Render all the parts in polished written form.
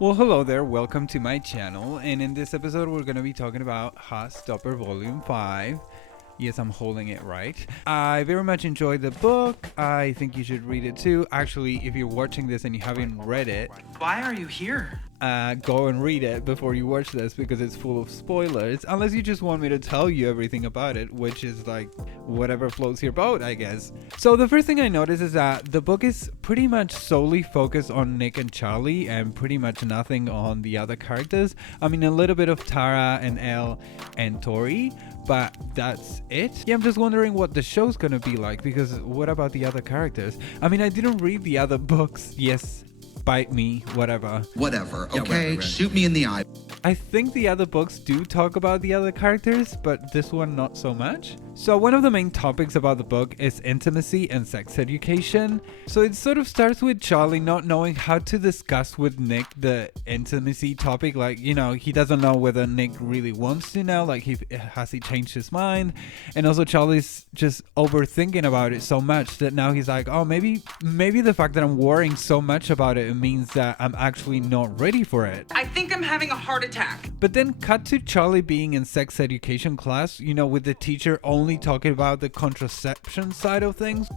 Well, hello there, welcome to my channel, and in this episode we're going to be talking about Heartstopper Volume 5. Yes, I'm holding it right. I very much enjoyed the book. I think you should read it too. Actually, if you're watching this and you haven't read it, why are you here? Go and read it before you watch this because it's full of spoilers. Unless you just want me to tell you everything about it, which is like whatever floats your boat, I guess. So the first thing I noticed is that the book is pretty much solely focused on Nick and Charlie and pretty much nothing on the other characters. I mean, a little bit of Tara and Elle and Tori, but that's it. Yeah, I'm just wondering what the show's gonna be like, because what about the other characters? I mean, I didn't read the other books. Yes, bite me, whatever. Whatever, okay? Shoot me in the eye. I think the other books do talk about the other characters, but this one not so much. So one of the main topics about the book is intimacy and sex education. So it sort of starts with Charlie not knowing how to discuss with Nick the intimacy topic. Like, you know, he doesn't know whether Nick really wants to now, like has he changed his mind? And also Charlie's just overthinking about it so much that now he's like, oh, maybe the fact that I'm worrying so much about it means that I'm actually not ready for it. I think I'm having a heart attack. But then cut to Charlie being in sex education class, you know, with the teacher only talking about the contraception side of things,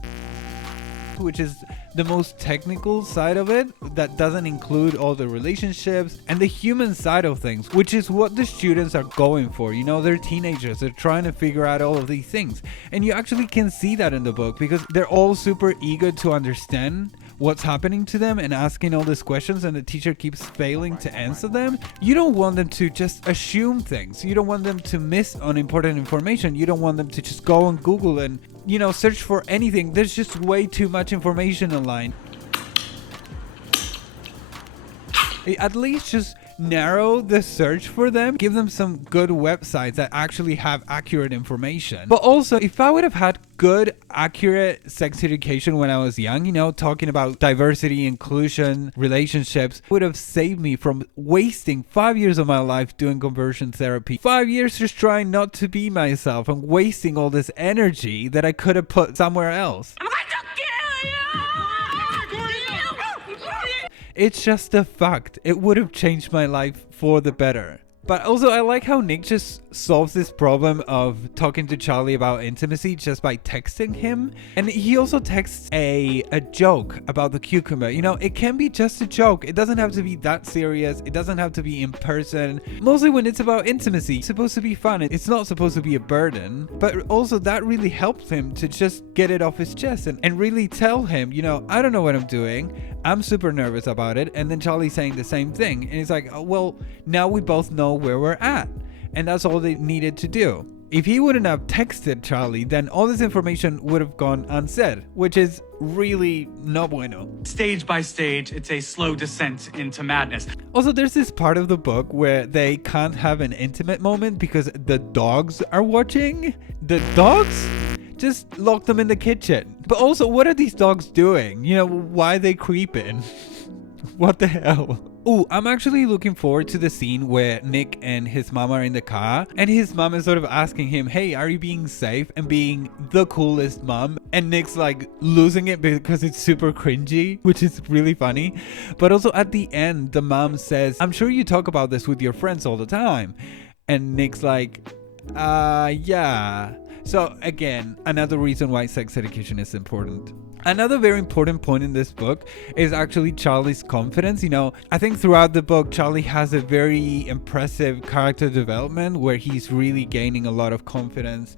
which is the most technical side of it, that doesn't include all the relationships and the human side of things, which is what the students are going for. You know, they're teenagers, they're trying to figure out all of these things, and you actually can see that in the book because they're all super eager to understand what's happening to them and asking all these questions, and the teacher keeps failing to answer them. You don't want them to just assume things. You don't want them to miss unimportant information. You don't want them to just go on Google and, you know, search for anything. There's just way too much information online. At least just narrow the search for them, give them some good websites that actually have accurate information. But also, if I would have had good, accurate sex education when I was young, you know, talking about diversity, inclusion, relationships, would have saved me from wasting 5 years of my life doing conversion therapy. 5 years just trying not to be myself and wasting all this energy that I could have put somewhere else. I'm going to kill you! It's just a fact. It would have changed my life for the better. But also, I like how Nick just solves this problem of talking to Charlie about intimacy just by texting him. And he also texts a joke about the cucumber. You know, it can be just a joke. It doesn't have to be that serious. It doesn't have to be in person. Mostly when it's about intimacy, it's supposed to be fun. It's not supposed to be a burden. But also that really helped him to just get it off his chest and really tell him, you know, I don't know what I'm doing. I'm super nervous about it. And then Charlie saying the same thing. And he's like, oh, well, now we both know where we're at, and that's all they needed to do. If he wouldn't have texted Charlie, then all this information would have gone unsaid, which is really no bueno. Stage by stage, it's a slow descent into madness. Also, there's this part of the book where they can't have an intimate moment because the dogs are watching. The dogs? Just lock them in the kitchen. But also, what are these dogs doing? You know, why are they creeping? What the hell? Ooh, I'm actually looking forward to the scene where Nick and his mom are in the car, and his mom is sort of asking him, hey, are you being safe? And being the coolest mom. And Nick's like losing it because it's super cringy, which is really funny. But also at the end, the mom says, I'm sure you talk about this with your friends all the time. And Nick's like, yeah. So again, another reason why sex education is important. Another very important point in this book is actually Charlie's confidence. You know, I think throughout the book, Charlie has a very impressive character development where he's really gaining a lot of confidence.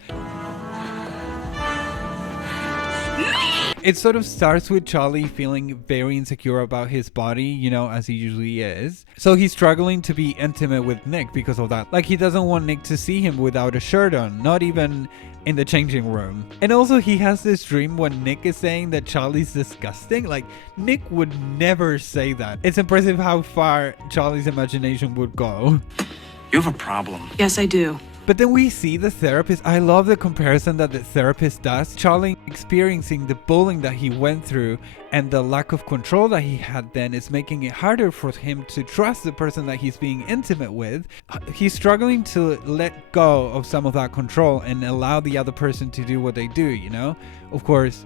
It sort of starts with Charlie feeling very insecure about his body, you know, as he usually is. So he's struggling to be intimate with Nick because of that. Like, he doesn't want Nick to see him without a shirt on, not even in the changing room. And also, he has this dream when Nick is saying that Charlie's disgusting. Like, Nick would never say that. It's impressive how far Charlie's imagination would go. You have a problem. Yes, I do. But then we see the therapist. I love the comparison that the therapist does. Charlie experiencing the bullying that he went through and the lack of control that he had then is making it harder for him to trust the person that he's being intimate with. He's struggling to let go of some of that control and allow the other person to do what they do, you know? Of course,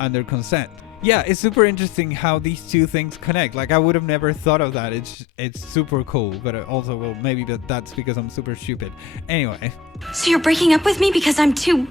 under consent. yeah, it's super interesting how these two things connect. Like I would have never thought of that. It's super cool, but also, well, maybe that's because I'm super stupid. Anyway. So you're breaking up with me because I'm too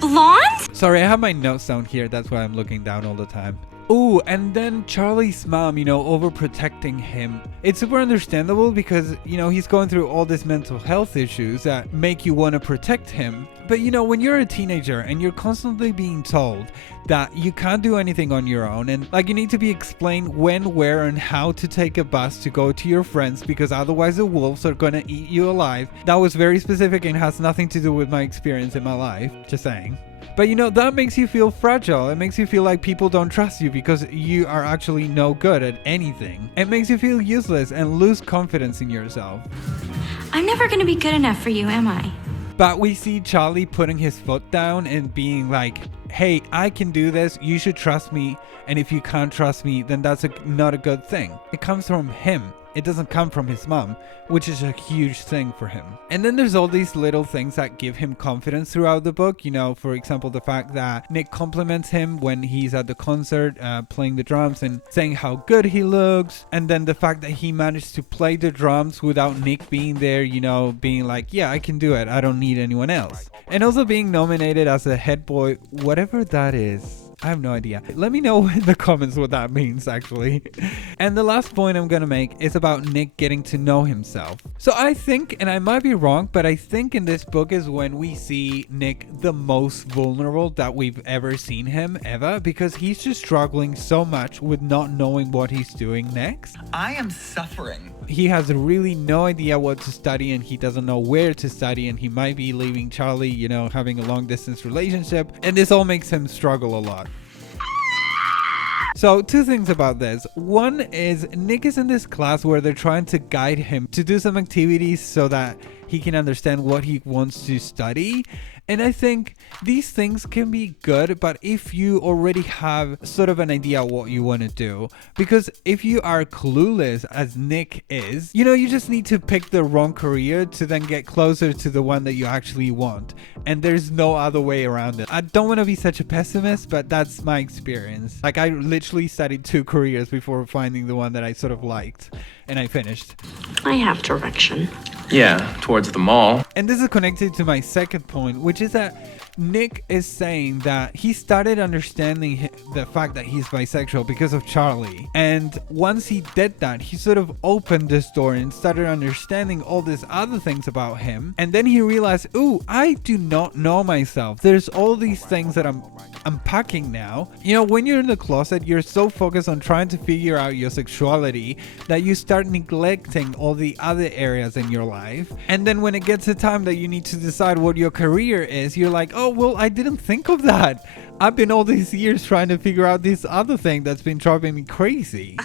blonde? Sorry, I have my notes down here. That's why I'm looking down all the time. Oh, and then Charlie's mom, overprotecting him. It's super understandable because, he's going through all these mental health issues that make you want to protect him. But, when you're a teenager and you're constantly being told that you can't do anything on your own and like you need to be explained when, where, and how to take a bus to go to your friends because otherwise the wolves are going to eat you alive. That was very specific and has nothing to do with my experience in my life. Just saying. But that makes you feel fragile. It makes you feel like people don't trust you because you are actually no good at anything. It makes you feel useless and lose confidence in yourself. I'm never gonna be good enough for you, am I? But we see Charlie putting his foot down and being like, hey, I can do this. You should trust me. And if you can't trust me, then that's not a good thing. It comes from him. It doesn't come from his mom, which is a huge thing for him. And then there's all these little things that give him confidence throughout the book. For example, the fact that Nick compliments him when he's at the concert playing the drums and saying how good he looks. And then the fact that he managed to play the drums without Nick being there, being like, yeah, I can do it. I don't need anyone else. And also being nominated as a head boy, whatever that is. I have no idea. Let me know in the comments what that means, actually. And the last point I'm gonna make is about Nick getting to know himself. So I think, and I might be wrong, but I think in this book is when we see Nick the most vulnerable that we've ever seen him, ever, because he's just struggling so much with not knowing what he's doing next. I am suffering. He has really no idea what to study and he doesn't know where to study and he might be leaving Charlie, having a long distance relationship, and this all makes him struggle a lot. So 2 things about this. One is Nick is in this class where they're trying to guide him to do some activities so that he can understand what he wants to study. And I think these things can be good, but if you already have sort of an idea what you want to do, because if you are clueless as Nick is, you just need to pick the wrong career to then get closer to the one that you actually want. And there's no other way around it. I don't want to be such a pessimist, but that's my experience. Like I literally studied 2 careers before finding the one that I sort of liked. And I finished. I have direction. Yeah, towards the mall. And this is connected to my second point, which is that Nick is saying that he started understanding the fact that he's bisexual because of Charlie. And once he did that, he sort of opened this door and started understanding all these other things about him. And then he realized, ooh, I do not know myself. There's all these things that I'm unpacking now. When you're in the closet, you're so focused on trying to figure out your sexuality that you start neglecting all the other areas in your life. And then when it gets to time that you need to decide what your career is, you're like, oh, well, I didn't think of that. I've been all these years trying to figure out this other thing that's been driving me crazy.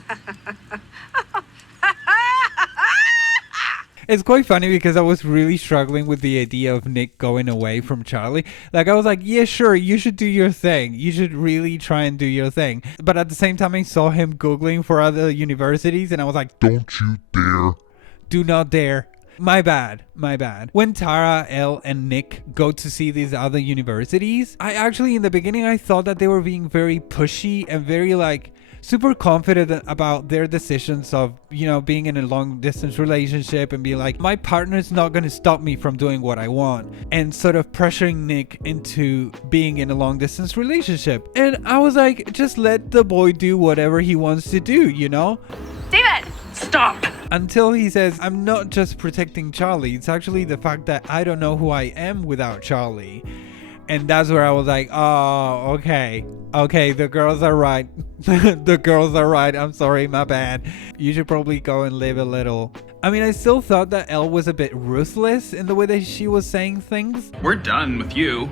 It's quite funny because I was really struggling with the idea of Nick going away from Charlie. Like I was like, yeah, sure, you should do your thing. You should really try and do your thing. But at the same time, I saw him Googling for other universities and I was like, don't you dare. Do not dare. My bad. When Tara, Elle, and Nick go to see these other universities, I actually, in the beginning, I thought that they were being very pushy and very super confident about their decisions of, being in a long distance relationship and be like, my partner's not going to stop me from doing what I want, and sort of pressuring Nick into being in a long distance relationship. And I was like, just let the boy do whatever he wants to do, David! Stop! Until he says, I'm not just protecting Charlie, it's actually the fact that I don't know who I am without Charlie. And that's where I was like, oh, okay, the girls are right. The girls are right. I'm sorry, my bad. You should probably go and live a little. I mean, I still thought that Elle was a bit ruthless in the way that she was saying things. We're done with you.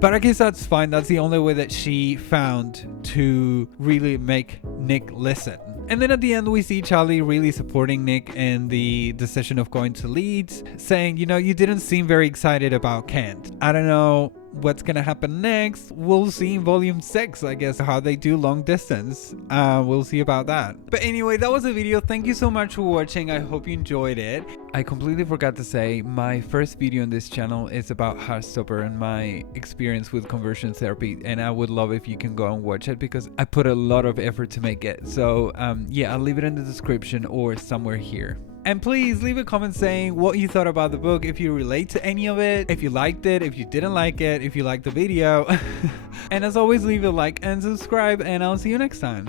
But I guess that's fine. That's the only way that she found to really make Nick listen. And then at the end, we see Charlie really supporting Nick in the decision of going to Leeds, saying, you didn't seem very excited about Kent. I don't know what's gonna happen next. We'll see in volume 6, I guess, how they do long distance. We'll see about that. But anyway, that was the video. Thank you so much for watching. I hope you enjoyed it. I completely forgot to say, my first video on this channel is about Heartstopper and my experience with conversion therapy, and I would love if you can go and watch it because I put a lot of effort to make it. So yeah, I'll leave it in the description or somewhere here. And please leave a comment saying what you thought about the book, if you relate to any of it, if you liked it, if you didn't like it, if you liked the video. And as always, leave a like and subscribe, and I'll see you next time.